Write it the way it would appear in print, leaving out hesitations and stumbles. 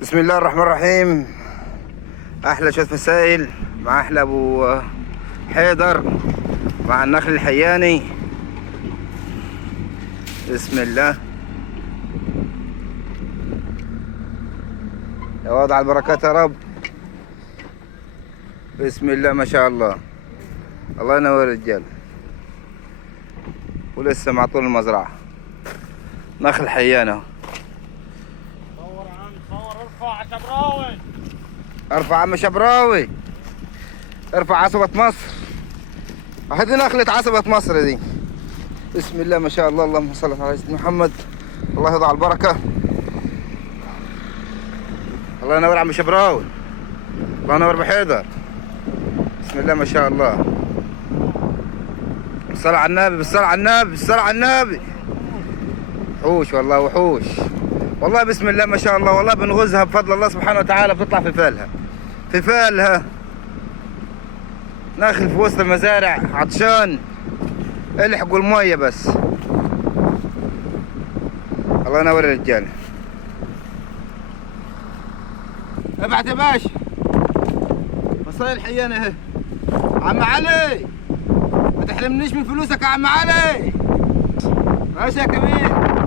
بسم الله الرحمن الرحيم. احلى شوية فسائل مع احلى ابو حيدر مع النخل الحياني. بسم الله يا وضع البركات يا رب. بسم الله ما شاء الله. الله ينور الرجال. ولسه مع طول المزرعة نخل حيانة. صور عم صور. ارفع شبراوي. ارفع عم شبراوي. ارفع عصبة مصر. هذه نخلة عصبة مصر دي. بسم الله ما شاء الله. اللهم صل على سيدنا محمد. الله يضع البركة. الله ينور عم شبراوي. الله ينور بحيدر. بسم الله ما شاء الله. بالصلاة على النبي بالصلاة على النبي بالصلاة على النبي. وحوش والله وحوش والله. بسم الله ما شاء الله. والله بنغزها بفضل الله سبحانه وتعالى. بتطلع في فالها في فالها. ناخل في وسط المزارع عطشان الحقوا المية بس. الله ينور الرجال. ابعت يا باشا. فصايل حيانة اهي. عم علي ما تحرمنيش من فلوسك يا عم علي. ماشي يا كبير.